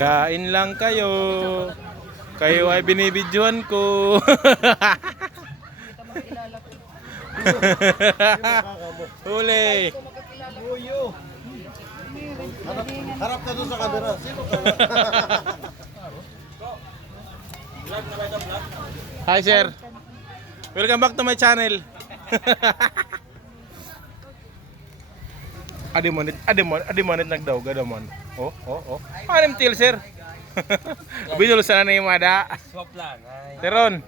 Kain lang kayo. Kayo ay binibidyohan ko. Huli. Harap ka doon sa camera. Sino ka? Hi sir. Welcome back to my channel. Adimonit nagdaw gadamon. Oh. Anim til sir. Binul sana ni Mada. Swap lang. Teron.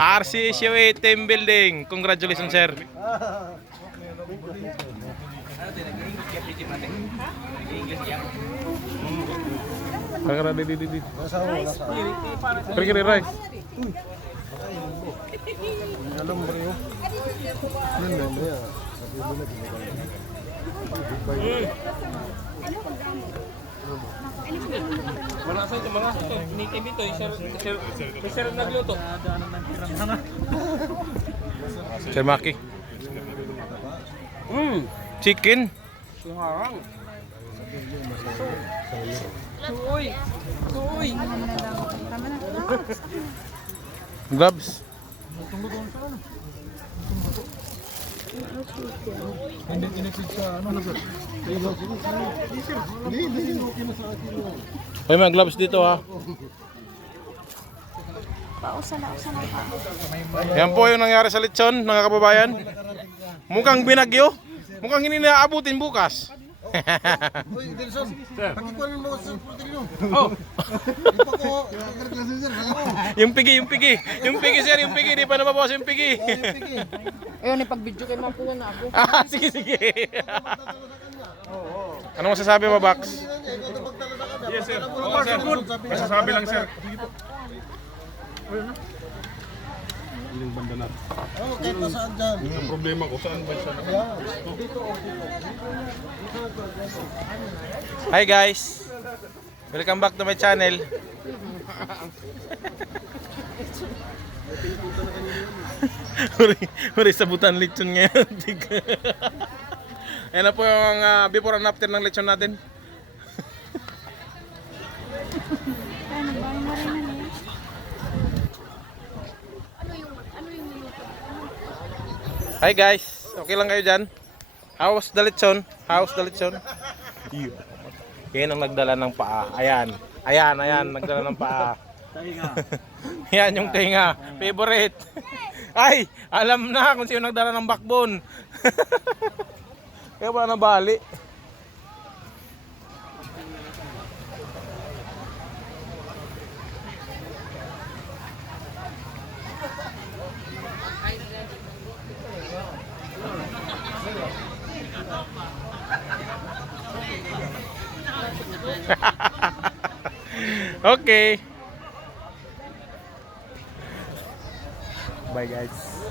RCCA team building. Congratulations sir. Kagara di. Pergi rice. Alam mo rin yun? Ano na ya? Wala sa ito mga meeting dito. Sir nagluto. Sir Maki. Chicken. Suharang. Uy. Gloves. Hindi kinexit sa ano sir? Hindi okay na sa akin yun. May mga gloves dito ha. Yan po yung nangyari sa lechon, mga kababayan. Mukhang binagyo. Mukhang hindi na aabutin bukas. Uy, Dilson. Pakikunin mo sa protein. Oh. Ipa ko, ipakarklasin sir. Yung pigi sir, di pa nababawas yung pigi. Ayun, ipag-video kayo mga puno na ako. Sige. Ano masasabi mo, Bax? Yes sir. Oo sir. Masasabi lang sir. Yung banda na. Oo, kahit nasaan dyan. Ang problema ko, saan ba siya? Hi guys. Welcome back to my channel. Huri sabutan lechon ngayon. Ayan na po yung before and after ng lechon natin. Hi guys, okay lang kayo dyan? How's the lechon? Yan ang nagdala ng paa. Ayan, nagdala ng paa. Yan yung tinga, favorite. Ay, alam na kung sino nagdala ng backbone. Kaya ba nabali? Okay. Bye guys.